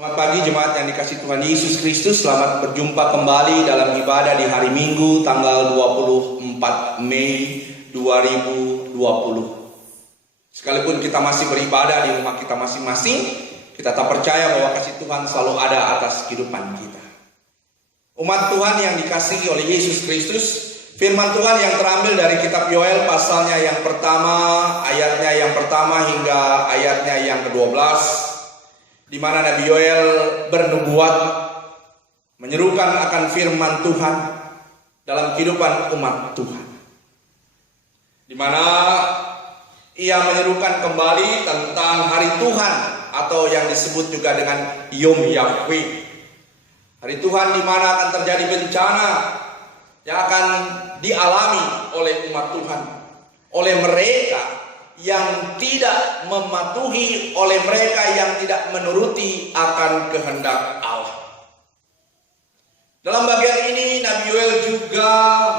Selamat pagi jemaat yang dikasihi Tuhan Yesus Kristus. Selamat berjumpa kembali dalam ibadah di hari Minggu tanggal 24 Mei 2020. Sekalipun kita masih beribadah di rumah kita masing-masing, kita tak percaya bahwa kasih Tuhan selalu ada atas kehidupan kita. Umat Tuhan yang dikasihi oleh Yesus Kristus, firman Tuhan yang terambil dari kitab Yoel pasalnya yang pertama, ayatnya yang pertama hingga ayatnya yang ke-12, di mana Nabi Yoel bernubuat menyerukan akan firman Tuhan dalam kehidupan umat Tuhan, di mana ia menyerukan kembali tentang hari Tuhan atau yang disebut juga dengan Yom Yahweh. Hari Tuhan di mana akan terjadi bencana yang akan dialami oleh umat Tuhan, oleh mereka yang tidak mematuhi, oleh mereka yang tidak menuruti akan kehendak Allah. Dalam bagian ini Nabi Yoel juga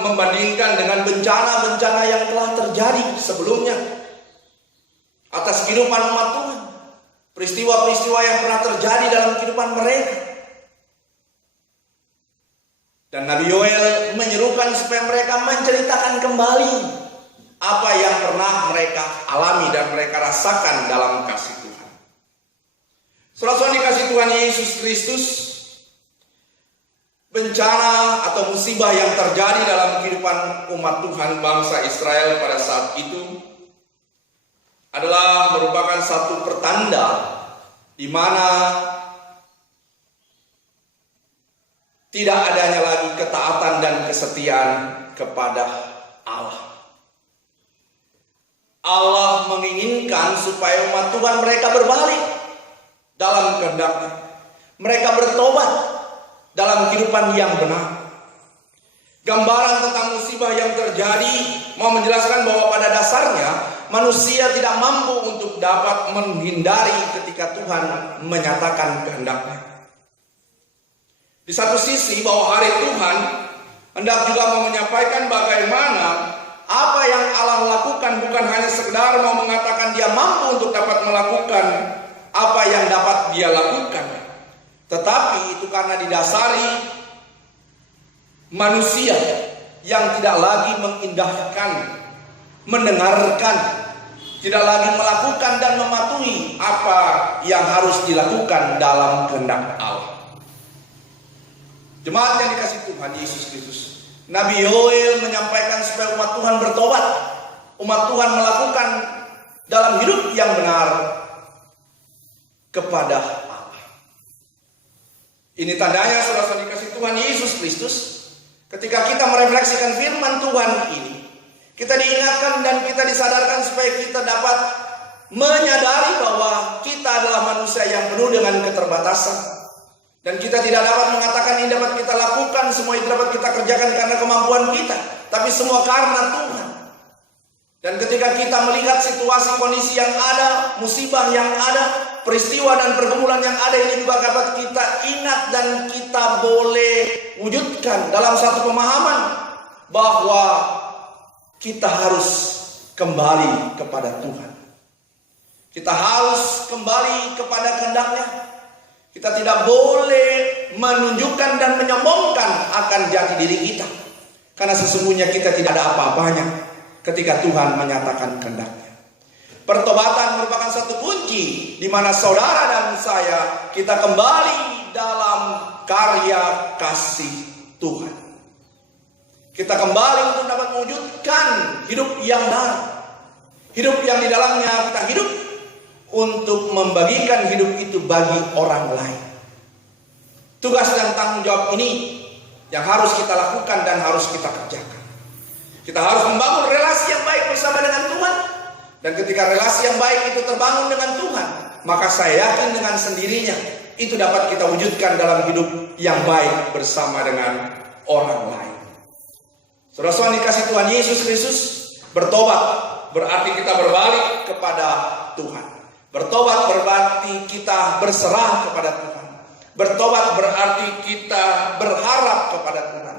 membandingkan dengan bencana-bencana yang telah terjadi sebelumnya atas kehidupan umat Tuhan, peristiwa-peristiwa yang pernah terjadi dalam kehidupan mereka. Dan Nabi Yoel menyerukan supaya mereka menceritakan kembali apa yang pernah mereka alami dan mereka rasakan dalam kasih Tuhan. Saudara-saudara dikasih Tuhan Yesus Kristus, bencana atau musibah yang terjadi dalam kehidupan umat Tuhan bangsa Israel pada saat itu adalah merupakan satu pertanda di mana tidak adanya lagi ketaatan dan kesetiaan kepada Allah. Allah menginginkan supaya umat Tuhan mereka berbalik dalam kehendaknya. Mereka bertobat dalam kehidupan yang benar. Gambaran tentang musibah yang terjadi mau menjelaskan bahwa pada dasarnya manusia tidak mampu untuk dapat menghindari ketika Tuhan menyatakan kehendaknya. Di satu sisi bahwa hari Tuhan hendak juga mau menyampaikan bagaimana apa yang Allah lakukan bukan hanya sekedar mau mengatakan dia mampu untuk dapat melakukan apa yang dapat dia lakukan, tetapi itu karena didasari manusia yang tidak lagi mengindahkan, mendengarkan, tidak lagi melakukan dan mematuhi apa yang harus dilakukan dalam kehendak Allah. Jemaat yang dikasihi Tuhan Yesus Kristus, Nabi Yoel menyampaikan supaya umat Tuhan bertobat, umat Tuhan melakukan dalam hidup yang benar kepada Allah. Ini tandanya saudara-saudara dikasihi Tuhan Yesus Kristus, ketika kita merefleksikan firman Tuhan ini, kita diingatkan dan kita disadarkan supaya kita dapat menyadari bahwa kita adalah manusia yang penuh dengan keterbatasan. Dan kita tidak dapat mengatakan ini dapat kita lakukan, semua itu dapat kita kerjakan karena kemampuan kita, tapi semua karena Tuhan. Dan ketika kita melihat situasi kondisi yang ada, musibah yang ada, peristiwa dan pergumulan yang ada, ini juga dapat kita ingat dan kita boleh wujudkan dalam satu pemahaman bahwa kita harus kembali kepada Tuhan. Kita harus kembali kepada kehendaknya. Kita tidak boleh menunjukkan dan menyombongkan akan jati diri kita, karena sesungguhnya kita tidak ada apa-apanya ketika Tuhan menyatakan kehendaknya. Pertobatan merupakan satu kunci di mana saudara dan saya kita kembali dalam karya kasih Tuhan. Kita kembali untuk dapat mewujudkan hidup yang benar, hidup yang di dalamnya kita hidup untuk membagikan hidup itu bagi orang lain. Tugas dan tanggung jawab ini yang harus kita lakukan dan harus kita kerjakan. Kita harus membangun relasi yang baik bersama dengan Tuhan. Dan ketika relasi yang baik itu terbangun dengan Tuhan, maka saya yakin dengan sendirinya itu dapat kita wujudkan dalam hidup yang baik bersama dengan orang lain. Saudara-saudara dikasihi Tuhan Yesus Kristus, bertobat berarti kita berbalik kepada Tuhan. Bertobat berarti kita berserah kepada Tuhan. Bertobat berarti kita berharap kepada Tuhan.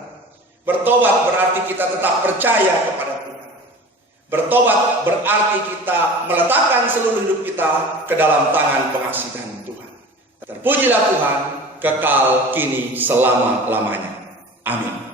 Bertobat berarti kita tetap percaya kepada Tuhan. Bertobat berarti kita meletakkan seluruh hidup kita ke dalam tangan pengasihan Tuhan. Terpujilah Tuhan, kekal kini selama-lamanya. Amin.